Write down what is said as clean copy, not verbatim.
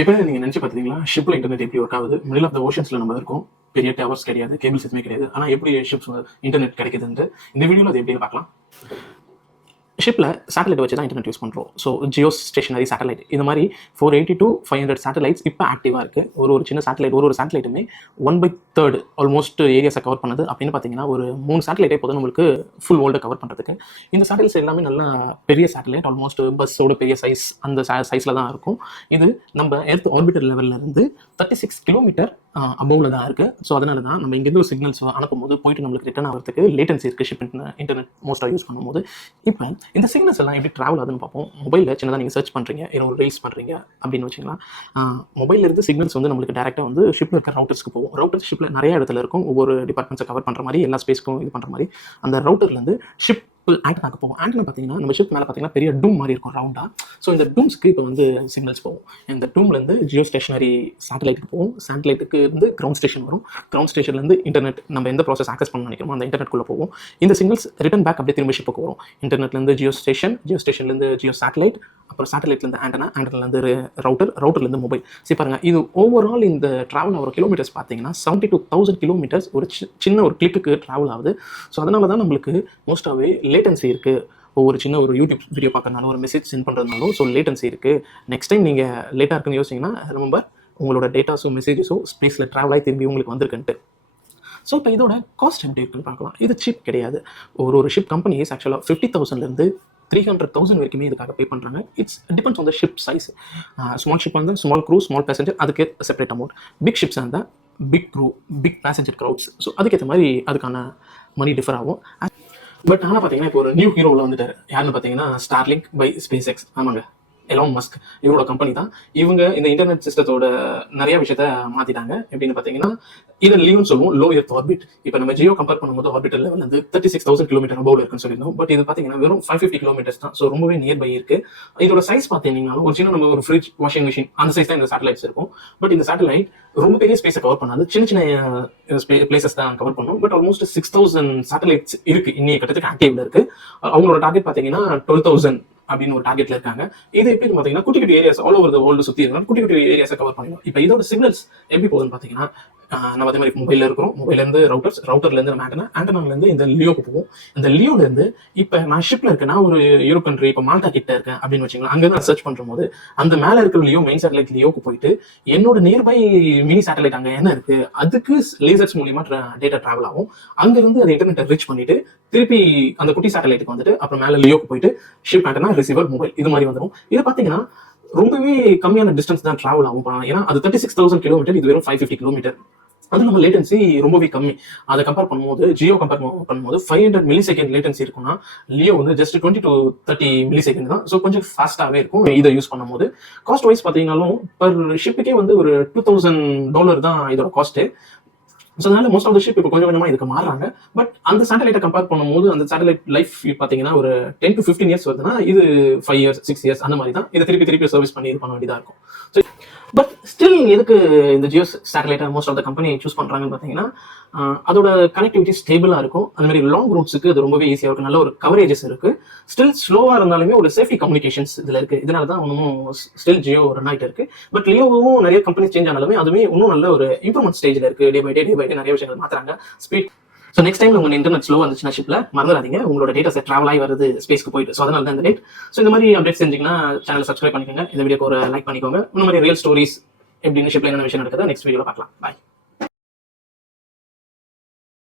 இப்போ நீங்க நினைச்சு பாத்தீங்களா, ஷிப்ல இன்டர்நெட் எப்படி ஒர்க் ஆகுது? மிடில் ஆஃப் த ஓஷன்ஸ்ல நம்ம இருக்கோம். பெரிய டவர்ஸ் கிடையாது, கேபிள்ஸ் எதுவுமே கிடையாது. ஆனா எப்படி ஷிப்ஸ் இன்டர்நெட் கிடைக்குதுன்ட்டு இந்த வீடியோல அது எப்படி பார்க்கலாம். ஷிப்பில் சேட்டலைட் வச்சு தான் இன்டர்நெட் யூஸ் பண்ணுறோம். ஸோ ஜியோ ஸ்டேஷனரி சேட்டலைட் இந்த மாதிரி 480 to 500 சேட்டலைட்ஸ் இப்போ ஆக்டிவாக இருக்குது. ஒரு சின்ன சேட்டலைட் ஒரு சேட்டலைட்டுமே 1/3 ஆல்மோஸ்ட் ஏரியாஸை கவர் பண்ணுது. அப்படின்னு பார்த்தீங்கன்னா ஒரு 3 சேட்டலைட்டே போதும் நம்மளுக்கு ஃபுல் வேர்ல்டை கவர் பண்ணுறதுக்கு. இந்த சேட்டலைட்ஸ் எல்லாமே நல்லா பெரிய சேட்டலைட், ஆல்மோஸ்ட் பஸ்ஸோட பெரிய சைஸ் அந்த சைஸில் தான் இருக்கும். இது நம்ம எர்த் ஆர்பிட்டர் லெவலில் இருந்து 36 கிலோமீட்டர் அபவ்ல தான் இருக்குது. ஸோ அதனால தான் நம்ம இங்கேருந்து ஒரு சிக்னல்ஸ் அனுப்பும் போது போயிட்டு நம்மளுக்கு ரிட்டர்ன் ஆகிறதுக்கு லேட்டன்சி இருக்குது ஷிப் இன்டர்நெட் மோஸ்ட்டாக யூஸ் பண்ணும்போது. இப்போ இந்த சிக்னல்ஸ் எல்லாம் எப்படி ட்ராவல் ஆகுதுன்னு பார்ப்போம். மொபைலில் சின்னதாக நீங்கள் சர்ச் பண்ணுறீங்க, இல்லை ஒரு ரீல்ஸ் பண்ணுறீங்க அப்படின்னு வச்சிங்களா, மொபைலில் இருந்து சிக்னல்ஸ் வந்து நம்மளுக்கு டேரெக்டாக வந்து ஷிப்பில் இருக்க ரவுட்டர்ஸ்க்கு போகும். ரவுட்டர் ஷிப்பில் நிறைய இடத்துல இருக்கும், ஒவ்வொரு டிபார்ட்மெண்ட்ஸை கவர் பண்ணுற மாதிரி, எல்லா ஸ்பேஸ்க்கும் இது பண்ணுற மாதிரி. அந்த ரவுட்டர்லேருந்து ஷிப் ஆண்டனாக்கு போகும். ஆண்டனா பார்த்தீங்கன்னா நம்ம ஷிப் மேலே பார்த்தீங்கன்னா பெரிய டூம் மாதிரி இருக்கும் ரவுண்டாக. ஸோ இந்த டூம்ஸ்க்கு இப்போ வந்து சிக்னல்ஸ் போகும். இந்த டூம்லேருந்து ஜியோ ஸ்டேஷனரி சேட்டலைட்டுக்கு போகும். சேட்டலைட்டுக்கு இருந்து கிரவுண்ட் ஸ்டேஷன் வரும். கிரவுண்ட் ஸ்டேஷன்லேருந்து இன்டர்நெட் நம்ம எந்த ப்ராசஸ் ஆக்சஸ் பண்ண நினைக்கிறோமோ அந்த இன்டர்நெட்குள்ளே போகும். இந்த சிக்னல்ஸ் ரிட்டன் பேக் அப்படியே திரும்ப ஷிப்புக்கு வரும். இன்டர்நெட்லேருந்து ஜியோ ஸ்டேஷன்லேருந்து ஜியோ சேட்டலைட், அப்புறம் சேட்டலைட்லேருந்து ஆண்டனாலேருந்து ரவுட்டர்லேருந்து மொபைல். சரி பாருங்கள், இது ஓவரால் இந்த ட்ராவல் ஆகிற கிலோமீட்டர்ஸ் பார்த்தீங்கன்னா 72,000 கிலோமீட்டர்ஸ் ஒரு சின்ன ஒரு கிளிக்கு ட்ராவல் ஆகுது. ஸோ அதனால தான் நம்மளுக்கு மோஸ்ட்டாகவே லேட்டன்சி இருக்குது. ஒரு சின்ன ஒரு யூடியூப் வீடியோ பார்க்கறதுனாலும் ஒரு மெசேஜ் சென்ட் பண்ணுறதுனாலும் ஸோ லேட்டன்சி இருக்குது. நெக்ஸ்ட் டைம் நீங்கள் லேட்டாக இருக்குன்னு யோசிச்சிங்கன்னா ரொம்ப உங்களோட டேட்டாஸோ மெசேஜஸோ ஸ்பேஸில் ட்ராவல் ஆகி திரும்பி உங்களுக்கு வந்திருக்குன்ட்டு. ஸோ இப்போ இதோட காஸ்ட் எப்படி இருக்குன்னு பார்க்கலாம். இது சீப் கிடையாது. ஒரு ஷிப் கம்பெனிஸ் ஆக்சுவலாக 50,000லேருந்து 300,000 வரைக்குமே இதுக்காக பே பண்ணுறாங்க. It's depends on the ship size. Small ship இருந்தால் ஸ்மால் க்ரூ, ஸ்மால் பேசஞ்சர், அதுக்கு செப்பரேட் அமௌண்ட். பிக் ஷிப்ஸ் இருந்தால் big crew, big passenger crowds. So அதுக்கேற்ற மாதிரி அதுக்கான மணி டிஃபர் ஆகும். பட் ஆனால் பார்த்தீங்கன்னா இப்போ ஒரு நியூ ஹீரோவில் வந்துட்டார். யாருன்னு பார்த்தீங்கன்னா ஸ்டார்லிங்க் பை ஸ்பேஸ் எக்ஸ். ஆமாங்க, எலான் மஸ்க் இவரோட கம்பெனி தான். இவங்க இந்த இன்டர்நெட் சிஸ்டத்தோட நிறைய விஷயத்த மாற்றிட்டாங்க. எப்படின்னு பார்த்தீங்கன்னா இதை லியோன்னு சொல்லுவோம், லோ எர்த் ஆர்பிட். இப்போ நம்ம ஜியோ கம்பேர் பண்ணும்போது ஆர்பிட்டர் லெவல் வந்து 36,000 கிலோமீட்டர் அபவ்ல இருக்குன்னு சொல்லியிருந்தோம். பட் இது பார்த்தீங்கன்னா வெறும் 550 கிலோமீட்டர்ஸ் தான். ஸோ ரொம்பவே நியர்பை இருக்கு. இதோட சைஸ் பார்த்தீங்கன்னாலும் ஒரு சின்ன நம்ம ஒரு ஃப்ரிட்ஜ், வாஷிங் மிஷின் அந்த சைஸ் தான் இந்த சேட்டலைட்ஸ் இருக்கும். பட் இந்த சேட்டலைட் ரொம்ப பெரிய ஸ்பேஸை கவர் பண்ணாது, சின்ன சின்ன பிளேசஸ் தான் கவர் பண்ணும். பட் ஆல்மோஸ்ட் 6,000 சேட்டலைட்ஸ் இருக்கு இன்னைய கட்டத்துக்கு ஆக்டிவ்ல இருக்கு. அவங்களோட டார்கெட் பார்த்தீங்கன்னா 12,000 அப்படின்னு ஒரு டார்கெட்ல இருக்காங்க. இது எப்படி பார்த்தீங்கன்னா குட்டி குட்டி areas all over the world சுற்றி இருந்தாலும் குட்டி குட்டி ஏரியாஸை கவர் பண்ணிடும். இப்போ இதோட சிக்னல்ஸ் எப்படி போகுதுன்னு பார்த்தீங்கன்னா நம்ம அதே மாதிரி மொபைலில் இருக்கிறோம். மொபைலேருந்து ரவுட்டர்லேருந்து நம்ம ஆண்டனாலேருந்து இந்த லியோக்கு போவோம். இந்த லியோலேருந்து இப்போ நான் ஷிப்பில் இருக்கேன்னா ஒரு யூரோப் கண்ட்ரி, இப்போ மால்டா கிட்ட இருக்கேன் அப்படின்னு வச்சுக்கலாம். அங்கே தான் சர்ச் பண்ணுற போது அந்த மேலே இருக்கிற லியோ மெயின் சேட்டலைட் லியோக்கு போயிட்டு என்னோட நியர்பை மினி சேட்டலைட் அங்கே என்ன இருக்கு அதுக்கு லேசர்ஸ் மூலியமா டேட்டா டிராவல் ஆகும். அங்கிருந்து அதை இன்டர்நெட்டை ரீச் பண்ணிட்டு திருப்பி அந்த குட்டி சேட்டலைட்டுக்கு வந்துட்டு அப்புறம் மேலே லியோக்கு போயிட்டு ஷிப் ஆண்டனா, ரிசீவர், மொபைல் இது மாதிரி வந்துடும். இது பார்த்தீங்கன்னா ரொம்பவே கம்மியான டிஸ்டன்ஸ் தான் டிராவல் ஆகும். ஏன்னா அது 36,000 கிலோமீட்டர், இது வெறும் 550 கிலோமீட்டர். அது நம்ம லேட்டன்சி ரொம்பவே கம்மி. அதை கம்பேர் பண்ணும்போது ஜியோ கம்பேர் பண்ணும்போது 500 மில்லி செகண்ட் லேட்டன்சி இருக்குன்னா லியோ வந்து ஜஸ்ட் 20 to 30 மில்லி செகண்ட் தான். ஸோ கொஞ்சம் ஃபாஸ்ட்டாகவே இருக்கும் இதை யூஸ் பண்ணும்போது. காஸ்ட் வைஸ் பார்த்தீங்கன்னாலும் பர் ஷிப்புக்கே வந்து ஒரு $2,000 தான் இதோட காஸ்ட்டு. ஸோ அதனால மோஸ்ட் ஆஃப் த ஷிப் இப்போ கொஞ்சம் கொஞ்சமாக இதுக்கு மாறுறாங்க. பட் அந்த சேட்டலைட்டை கம்பேர் பண்ணும்போது அந்த சேட்டலைட் லைஃப் பார்த்தீங்கன்னா ஒரு 10 to 15 இயர்ஸ் வருதுன்னா இது 5 years 6 years அந்த மாதிரி தான். இதை திருப்பி சர்வீஸ் பண்ணி இது பண்ண வேண்டியதாக இருக்கும். ஸோ பட் ஸ்டில் எதுக்கு இந்த ஜியோ சேட்டலைட்டை most of the company choose பண்ணுறாங்கன்னு பார்த்தீங்கன்னா அதோட கனெக்டிவிட்டி ஸ்டேபிளாக இருக்கும். அந்த மாதிரி லாங் ரூட்ஸுக்கு அது ரொம்பவே ஈஸியாக இருக்கும். நல்ல ஒரு கவரேஜஸ் இருக்கு. ஸ்டில் ஸ்லோவாக இருந்தாலுமே ஒரு சேஃப்டி கம்யூனிகேஷன்ஸ் இதில் இருக்கு. இதனால தான் இன்னும் ஸ்டில் ஜியோ ரன் ஆகிட்டு இருக்கு. பட் லியோவும் நிறைய கம்பெனிஸ் சேஞ்ச் ஆனாலுமே அதுவே இன்னும் நல்ல ஒரு இம்ப்ரூவ்மெண்ட் ஸ்டேஜில் இருக்கு. டே பை டே நிறைய விஷயங்கள் மாற்றுறாங்க. ஸ்பீட். ஸோ நெக்ஸ்ட் டைம் உங்கள் இன்டர்நெட் ஸ்லோ வந்துச்சுன்னா ஷிப்பில் மறந்துடாதீங்க, உங்களோட டேட்டாஸ் ட்ராவல் ஆகி வருது ஸ்பேஸ்க்கு போயிட்டு. ஸோ அதனால தான் இந்த டேட். ஸோ இந்த மாதிரி அப்டேட் செஞ்சிங்கன்னா சேனல் சப்ஸ்கிரைப் பண்ணிக்கோங்க. இந்த வீடியோக்கு ஒரு லைக் பண்ணிக்கோங்க. இந்த மாதிரி ரியல் ஸ்டோரிஸ் எப்படின்னு ஷிப்பில் என்ன விஷயம் நடக்குது நெக்ஸ்ட் வீடியோவில் பார்க்கலாம். பாய்.